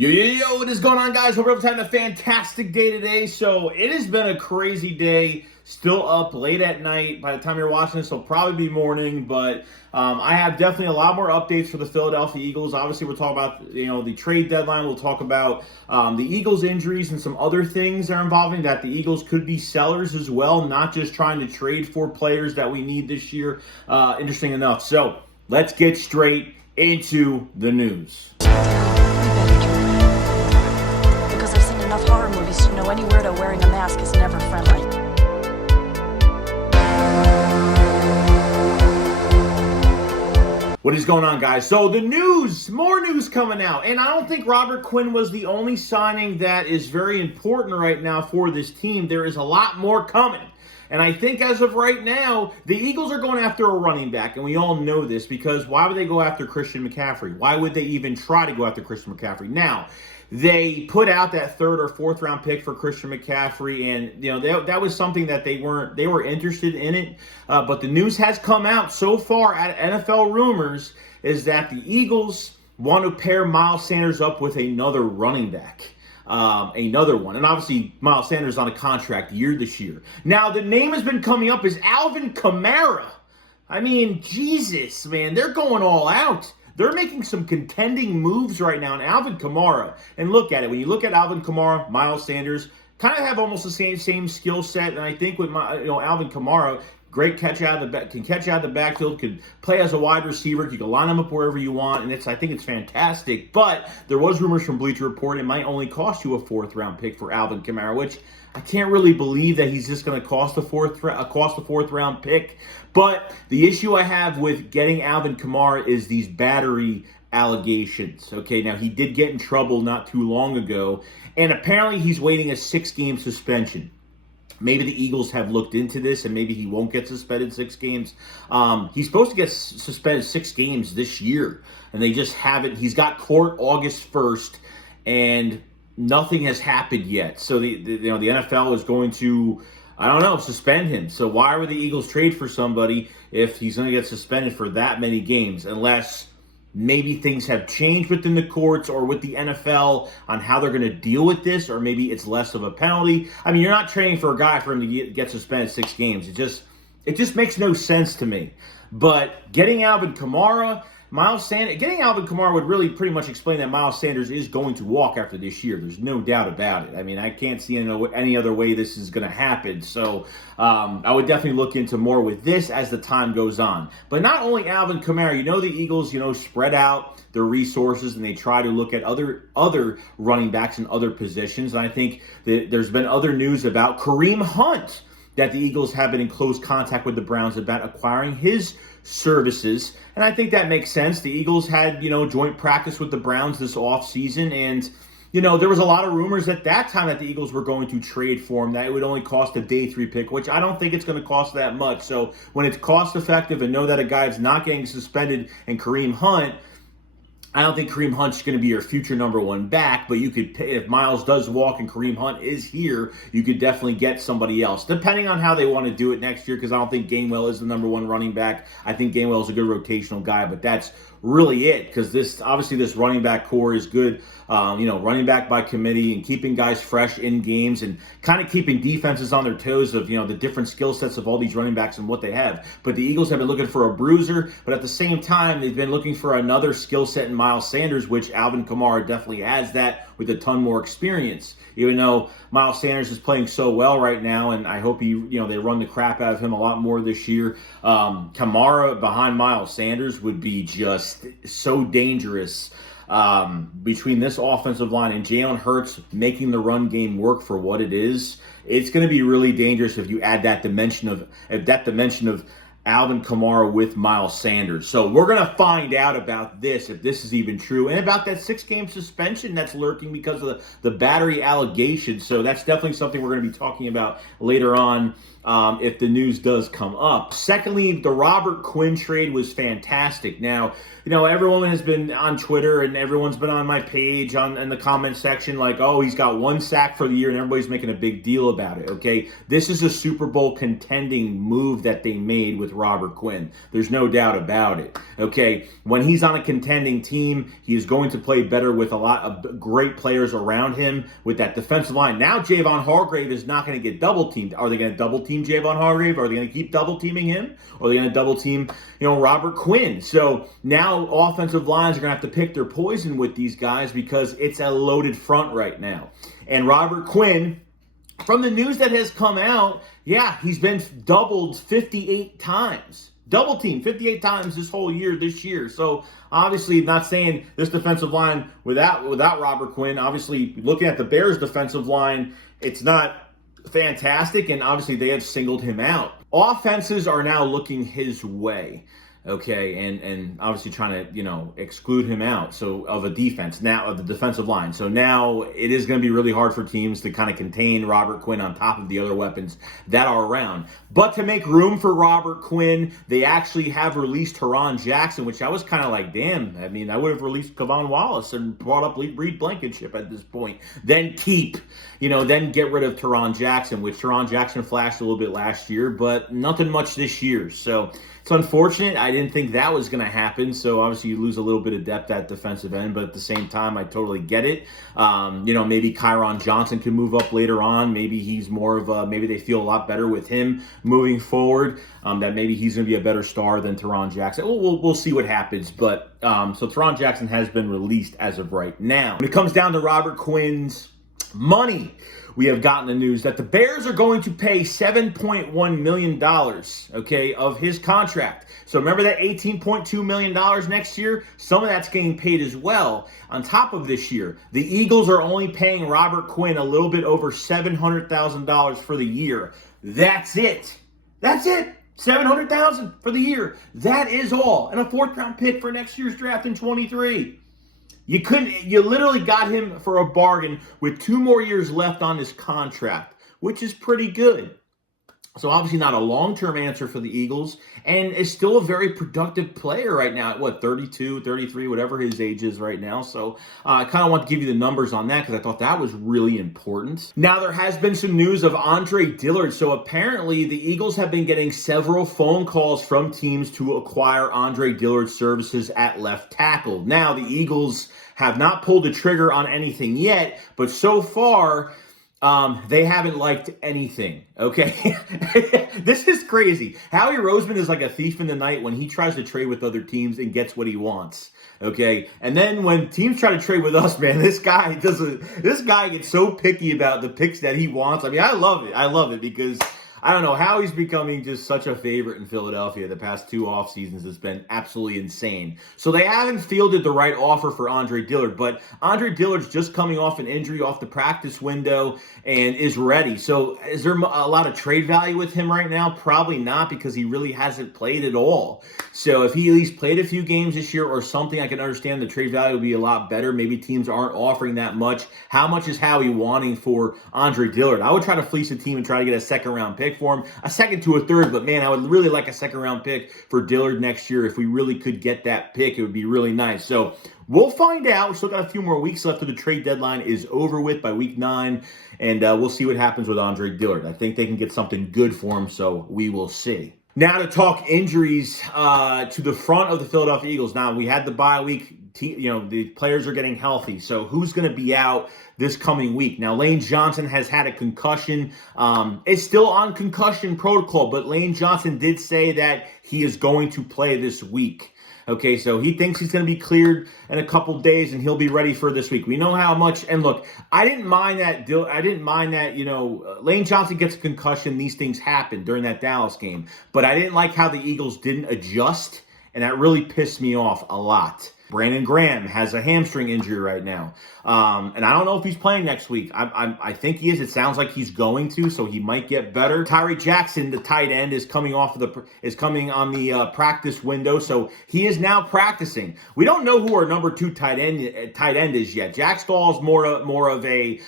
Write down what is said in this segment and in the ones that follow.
Yo, what is going on, guys? Hope everyone's having a fantastic day today. So it has been a crazy day. Still up late at night. By the time you're watching this, it'll probably be morning. But I have definitely a lot more updates for the Philadelphia Eagles. Obviously, we'll talk about the trade deadline. We'll talk about the Eagles' injuries and some other things that are involving that. The Eagles could be sellers as well, not just trying to trade for players that we need this year. Interesting enough. So let's get straight into the news. Because I've seen enough horror movies to know any weirdo wearing a mask is never friendly. What is going on, guys? So the news, more news coming out. And I don't think Robert Quinn was the only signing that is very important right now for this team. There is a lot more coming. And I think as of right now, the Eagles are going after a running back. And we all know this because why would they go after Christian McCaffrey? Why would they even try to go after Christian McCaffrey? Now, they put out that third or fourth round pick for Christian McCaffrey, and that was something that they were interested in it. But the news has come out so far at NFL Rumors is that the Eagles want to pair Miles Sanders up with another running back. Another one. And obviously, Miles Sanders on a contract year this year. Now, the name has been coming up as ALVIN Kamara. I mean, Jesus, man, they're going all out. They're making some contending moves right now in ALVIN Kamara. And look at it. When you look at ALVIN Kamara, Miles Sanders, kind of have almost the same skill set. And I think with ALVIN Kamara, great catch out of the back, can catch out of the backfield, could play as a wide receiver. You can line him up wherever you want, and I think it's fantastic. But there was rumors from Bleacher Report it might only cost you a fourth-round pick for ALVIN Kamara, which I can't really believe that he's just going to cost a fourth-round pick. But the issue I have with getting ALVIN Kamara is these battery allegations. Okay, now he did get in trouble not too long ago, and apparently he's waiting a 6-game suspension. Maybe the Eagles have looked into this, and maybe he won't get suspended 6 games. He's supposed to get suspended 6 games this year, and they just haven't. He's got court August 1st, and nothing has happened yet. So the NFL is going to, I don't know, suspend him. So why would the Eagles trade for somebody if he's going to get suspended for that many games? Unless maybe things have changed within the courts or with the NFL on how they're going to deal with this, or maybe it's less of a penalty. I mean, you're not trading for a guy for him to get suspended 6 games. It just makes no sense to me. But getting ALVIN Kamara, getting ALVIN Kamara would really pretty much explain that Miles Sanders is going to walk after this year. There's no doubt about it. I mean, I can't see any other way this is going to happen. So I would definitely look into more with this as the time goes on. But not only ALVIN Kamara, the Eagles, spread out their resources and they try to look at other running backs in other positions. And I think that there's been other news about Kareem Hunt, that the Eagles have been in close contact with the Browns about acquiring his services. And I think that makes sense. The Eagles had, joint practice with the Browns this offseason, and, there was a lot of rumors at that time that the Eagles were going to trade for him, that it would only cost a day 3 pick, which I don't think it's going to cost that much. So when it's cost effective and know that a guy's not getting suspended and Kareem Hunt, I don't think Kareem Hunt's going to be your future number 1 back, but you could pay, if Miles does walk and Kareem Hunt is here, you could definitely get somebody else, depending on how they want to do it next year, because I don't think Gainwell is the number 1 running back. I think Gainwell is a good rotational guy, but that's really it, because this running back core is good, running back by committee and keeping guys fresh in games and kind of keeping defenses on their toes of, the different skill sets of all these running backs and what they have. But the Eagles have been looking for a bruiser, but at the same time, they've been looking for another skill set in Miles Sanders, which ALVIN Kamara definitely has that with a ton more experience. Even though Miles Sanders is playing so well right now, and I hope they run the crap out of him a lot more this year. Kamara behind Miles Sanders would be just so dangerous. Between this offensive line and Jalen Hurts making the run game work for what it is, it's going to be really dangerous if you add that dimension of ALVIN Kamara with Miles Sanders. So we're going to find out about this, if this is even true, and about that 6-game suspension that's lurking because of the battery allegations. So that's definitely something we're going to be talking about later on if the news does come up. Secondly, the Robert Quinn trade was fantastic. Now, everyone has been on Twitter and everyone's been on my page in the comment section like, oh, he's got 1 sack for the year, and everybody's making a big deal about it, okay? This is a Super Bowl contending move that they made with Robert Quinn. There's no doubt about it. Okay, when he's on a contending team, he is going to play better with a lot of great players around him with that defensive line. Now Javon Hargrave is not going to get double teamed. Are they going to double team Javon Hargrave? Are they going to keep double teaming him? Or are they going to double team, Robert Quinn? So now offensive lines are going to have to pick their poison with these guys because it's a loaded front right now. And Robert Quinn, from the news that has come out, yeah, he's been doubled 58 times. Double team 58 times this year. So obviously not saying this defensive line without Robert Quinn. Obviously looking at the Bears defensive line, it's not fantastic, and obviously they have singled him out. Offenses are now looking his way. Okay, and obviously trying to, exclude him out of a defense, now of the defensive line. So now it is going to be really hard for teams to kind of contain Robert Quinn on top of the other weapons that are around. But to make room for Robert Quinn, they actually have released Teron Jackson, which I was kind of like, damn, I mean, I would have released Kavon Wallace and brought up Reed Blankenship at this point. Then then get rid of Teron Jackson, which Teron Jackson flashed a little bit last year, but nothing much this year. So it's unfortunate. I didn't think that was going to happen. So obviously you lose a little bit of depth at defensive end, but at the same time, I totally get it. Maybe Kyron Johnson can move up later on. Maybe he's more of maybe they feel a lot better with him moving forward. That maybe he's going to be a better star than Teron Jackson. We'll see what happens. But so Teron Jackson has been released as of right now. When it comes down to Robert Quinn's money, we have gotten the news that the Bears are going to pay $7.1 million, of his contract. So remember that $18.2 million next year? Some of that's getting paid as well on top of this year. The Eagles are only paying Robert Quinn a little bit over $700,000 for the year. That's it. That's it. $700,000 for the year. That is all. And a 4th-round pick for next year's draft in 23. You literally got him for a bargain with 2 more years left on his contract, which is pretty good. So obviously not a long-term answer for the Eagles, and is still a very productive player right now at 32, 33, whatever his age is right now. So I kind of want to give you the numbers on that because I thought that was really important. Now there has been some news of Andre Dillard. So apparently the Eagles have been getting several phone calls from teams to acquire Andre Dillard's services at left tackle. Now the Eagles have not pulled the trigger on anything yet, but so far they haven't liked anything, okay? This is crazy. Guy Roseman is like a thief in the night when he tries to trade with other teams and gets what he wants, okay? And then when teams try to trade with us, man, this guy gets so picky about the picks that he wants. I mean, I love it. I love it because I don't know how he's becoming just such a favorite in Philadelphia the past 2 off seasons. It's been absolutely insane. So they haven't fielded the right offer for Andre Dillard, but Andre Dillard's just coming off an injury off the practice window and is ready. So is there a lot of trade value with him right now? Probably not, because he really hasn't played at all. So if he at least played a few games this year or something, I can understand the trade value would be a lot better. Maybe teams aren't offering that much. How much is Howie wanting for Andre Dillard? I would try to fleece a team and try to get a 2nd-round pick for him, a 2nd to a 3rd, but man, I would really like a 2nd-round pick for Dillard next year. If we really could get that pick, it would be really nice. So we'll find out. We still got a few more weeks left till the trade deadline is over with by week 9, and we'll see what happens with Andre Dillard. I think they can get something good for him, so we will see. Now to talk injuries to the front of the Philadelphia Eagles. Now, we had the bye week. The players are getting healthy. So who's going to be out this coming week? Now, Lane Johnson has had a concussion. It's still on concussion protocol, but Lane Johnson did say that he is going to play this week. Okay, so he thinks he's going to be cleared in a couple days, and he'll be ready for this week. We know how much. And look, I didn't mind that. Lane Johnson gets a concussion. These things happen during that Dallas game. But I didn't like how the Eagles didn't adjust, and that really pissed me off a lot. Brandon Graham has a hamstring injury right now. And I don't know if he's playing next week. I think he is. It sounds like he's going to, so he might get better. Tyree Jackson, the tight end, is coming on the practice window, so he is now practicing. We don't know who our number 2 tight end is yet. Jack Stahl is more of a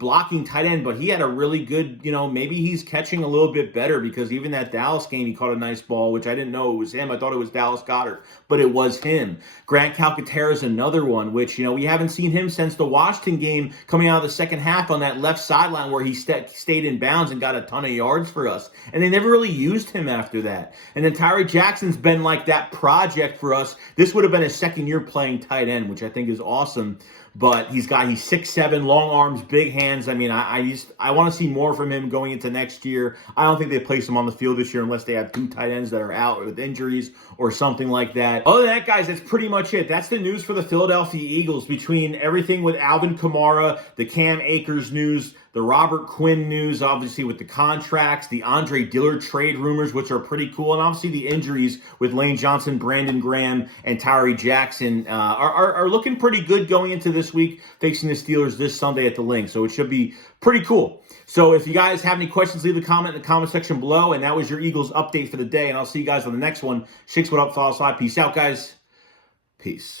blocking tight end, but he had a really good, maybe he's catching a little bit better, because even that Dallas game, he caught a nice ball, which I didn't know it was him. I thought it was Dallas Goedert, but it was him. Grant Calcaterra is another one, which, we haven't seen him since the Washington game coming out of the second half on that left sideline where he stayed in bounds and got a ton of yards for us. And they never really used him after that. And then Tyree Jackson's been like that project for us. This would have been his second year playing tight end, which I think is awesome. But he's 6'7", long arms, big hands. I mean, I want to see more from him going into next year. I don't think they place him on the field this year unless they have 2 tight ends that are out with injuries or something like that. Other than that, guys, that's pretty much it. That's the news for the Philadelphia Eagles, between everything with Alvin Kamara, the Cam Akers news, the Robert Quinn news, obviously with the contracts, the Andre Dillard trade rumors, which are pretty cool, and obviously the injuries with Lane Johnson, Brandon Graham, and Tyree Jackson are looking pretty good going into this week, facing the Steelers this Sunday at the Link. So it should be pretty cool. So if you guys have any questions, leave a comment in the comment section below. And that was your Eagles update for the day. And I'll see you guys on the next one. SHAKESQUAD up, follow us live. Peace out, guys. Peace.